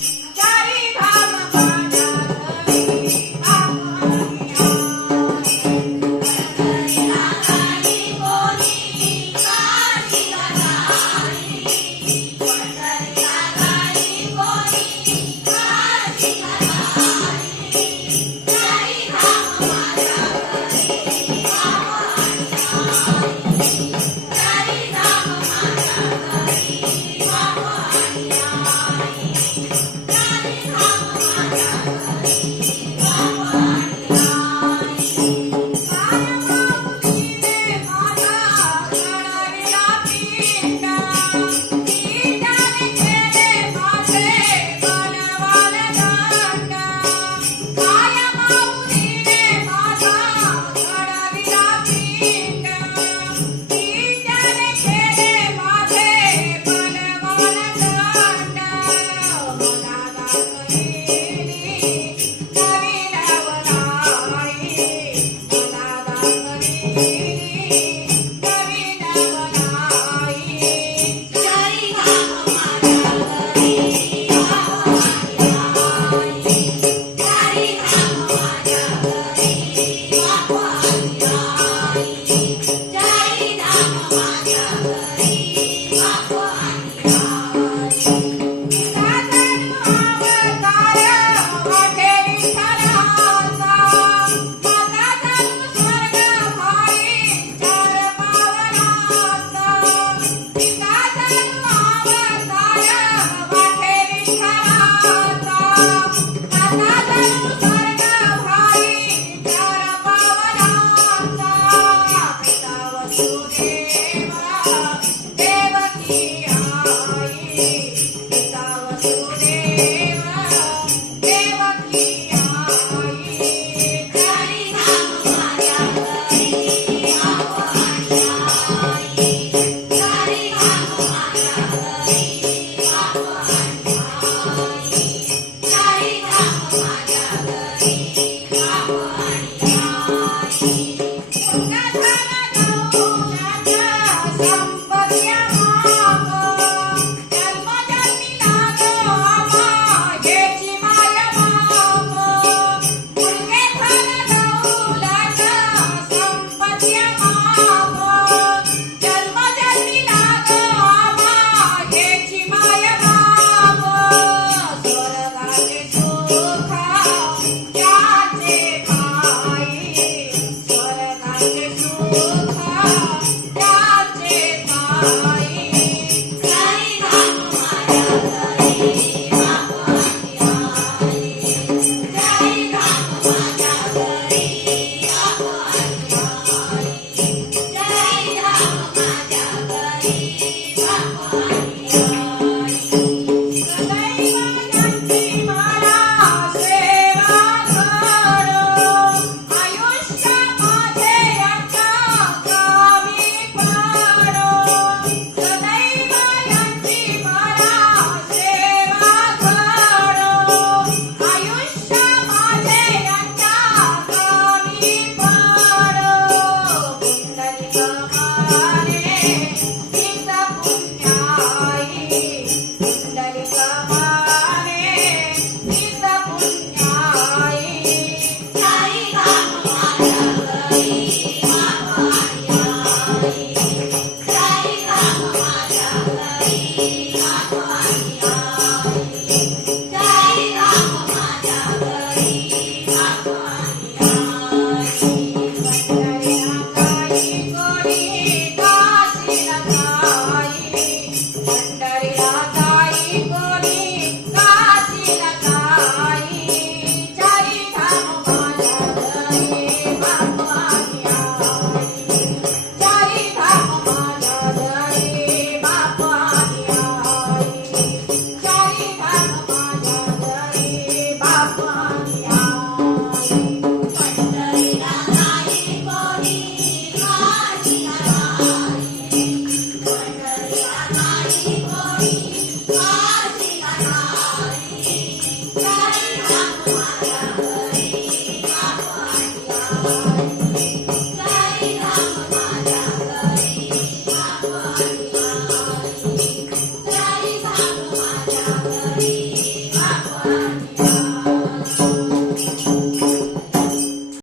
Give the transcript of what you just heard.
Tchau! Música you